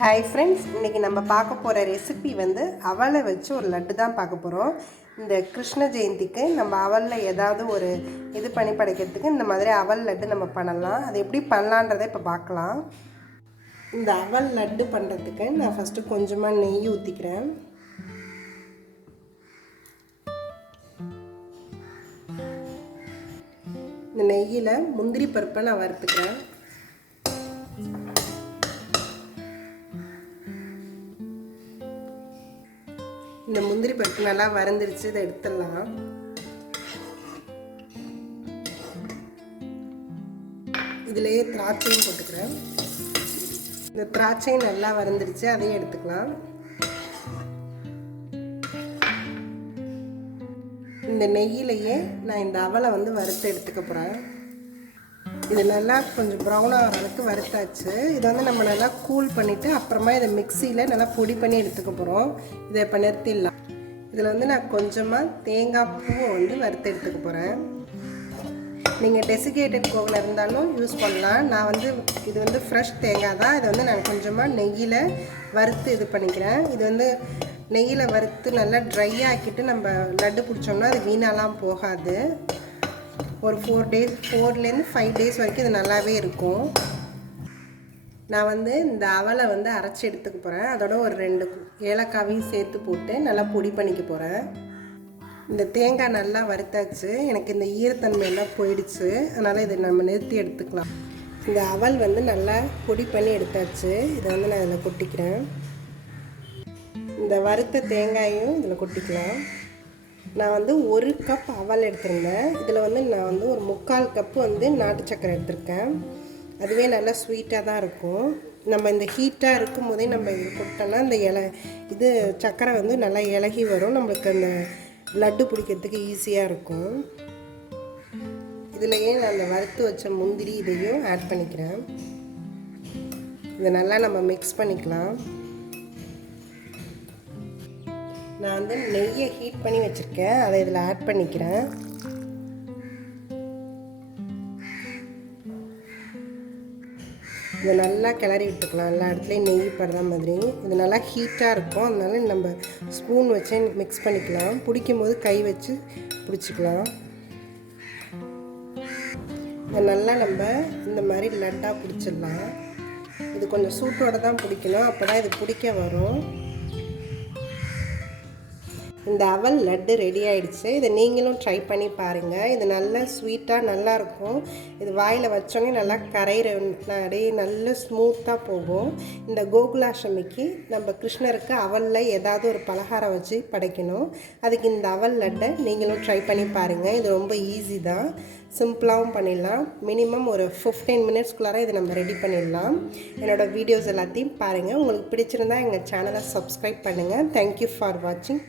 Hi friends, இன்றைக்கி நம்ம பார்க்க போகிற ரெசிபி வந்து அவலை வச்சு ஒரு லட்டு தான் பார்க்க போகிறோம். இந்த கிருஷ்ண ஜெயந்திக்கு நம்ம அவலில் ஏதாவது ஒரு இது பண்ணி படைக்கிறதுக்கு இந்த மாதிரி அவல் லட்டு நம்ம பண்ணலாம். அது எப்படி பண்ணலான்றதை இப்போ பார்க்கலாம். இந்த அவல் லட்டு பண்ணுறதுக்கு நான் ஃபஸ்ட்டு கொஞ்சமாக நெய் ஊற்றிக்கிறேன். இந்த நெய்யில் முந்திரி பருப்பை நான் வறுத்துக்கிறேன். இந்த முந்திரி பருப்பு நல்லா வறந்துருச்சு, இதை எடுத்துடலாம். இதுலேயே திராட்சையும் போட்டுக்கிறேன். இந்த திராட்சையும் நல்லா வறந்துருச்சு, அதையும் எடுத்துக்கலாம். இந்த நெய்யிலேயே நான் இந்த அவலை வந்து வறுத்து எடுத்துக்க போகிறேன். இது நல்லா கொஞ்சம் ப்ரௌன் ஆகிற அளவுக்கு வறுத்தாச்சு. இதை வந்து நம்ம நல்லா கூல் பண்ணிவிட்டு அப்புறமா இதை மிக்சியில் நல்லா பொடி பண்ணி எடுத்துக்க போகிறோம். இதை இப்போ நிறுத்திடலாம். இதில் வந்து நான் கொஞ்சமாக தேங்காய் பூவை வந்து வறுத்து எடுத்துக்க போகிறேன். நீங்கள் டெசிகேட்டட் கோவில் இருந்தாலும் யூஸ் பண்ணலாம். நான் வந்து இது வந்து ஃப்ரெஷ் தேங்காய் தான். இதை வந்து நான் கொஞ்சமாக நெய்யில் வறுத்து இது பண்ணிக்கிறேன். இது வந்து நெய்யில் வறுத்து நல்லா ட்ரை ஆக்கிட்டு நம்ம லட்டு பிடிச்சோம்னா அது வீணாலாம் போகாது. ஒரு 4 to 5 days வரைக்கும் இது நல்லாவே இருக்கும். நான் வந்து இந்த அவலை வந்து அரைச்சி எடுத்துக்க போகிறேன். அதோட ஒரு 2 ஏலக்காவையும் சேர்த்து போட்டு நல்லா பொடி பண்ணிக்க போகிறேன். இந்த தேங்காய் நல்லா வறுத்தாச்சு. எனக்கு இந்த ஈரத்தன்மையெல்லாம் போயிடுச்சு. அதனால் இதை நம்ம நிறுத்தி எடுத்துக்கலாம். இந்த அவல் வந்து நல்லா பொடி பண்ணி எடுத்தாச்சு. இதை வந்து நான் இதில் கொட்டிக்கிறேன். இந்த வறுத்த தேங்காயும் இதில் கொட்டிக்கலாம். நான் வந்து 1 கப் அவல் எடுத்திருந்தேன். இதில் வந்து நான் வந்து ஒரு 3/4 கப்பு வந்து நாட்டு சக்கரை எடுத்திருக்கேன். அதுவே நல்லா ஸ்வீட்டாக தான் இருக்கும். நம்ம இந்த ஹீட்டாக இருக்கும் போதே நம்ம இது போட்டோம்னா இந்த சக்கரை வந்து நல்லா இலகி வரும். நம்மளுக்கு அந்த லட்டு பிடிக்கிறதுக்கு ஈஸியாக இருக்கும். இதுலேயே நான் அந்த வறுத்து வச்ச முந்திரி இதையும் ஆட் பண்ணிக்கிறேன். இதை நல்லா நம்ம மிக்ஸ் பண்ணிக்கலாம். நான் வந்து நெய்யை ஹீட் பண்ணி வச்சுருக்கேன். அதை இதில் ஆட் பண்ணிக்கிறேன். இதை நல்லா கிளறி விட்டுக்கலாம். எல்லா இடத்துலையும் நெய் படுற மாதிரி. இது நல்லா ஹீட்டாக இருக்கும். அதனால நம்ம ஸ்பூன் வச்சு மிக்ஸ் பண்ணிக்கலாம். பிடிக்கும் போது கை வச்சு பிடிச்சிக்கலாம். இதை நல்லா நம்ம இந்த மாதிரி லட்டாக பிடிச்சிடலாம். இது கொஞ்சம் சூட்டோடு தான் பிடிக்கணும். அப்போ தான் இது பிடிக்க வரும். இந்த அவல் லட்டு ரெடி ஆகிடுச்சு. இதை நீங்களும் ட்ரை பண்ணி பாருங்கள். இது நல்லா ஸ்வீட்டாக நல்லாயிருக்கும். இது வாயில் வச்சோன்னே நல்லா கரையிற அப்படியே நல்ல ஸ்மூத்தாக போகும். இந்த கோகுலாஷ்டமிக்கு நம்ம கிருஷ்ணருக்கு அவலில் ஏதாவது ஒரு பலகாரம் வச்சு படைக்கணும். அதுக்கு இந்த அவல் லட்டை நீங்களும் ட்ரை பண்ணி பாருங்கள். இது ரொம்ப ஈஸி தான். சிம்பிளாகவும் பண்ணிடலாம். மினிமம் ஒரு 15 minutesக்குள்ளார இதை நம்ம ரெடி பண்ணிடலாம். என்னோடய வீடியோஸ் எல்லாத்தையும் பாருங்கள். உங்களுக்கு பிடிச்சிருந்தால் எங்கள் சேனலை சப்ஸ்கிரைப் பண்ணுங்கள். தேங்க்யூ ஃபார் வாட்சிங்.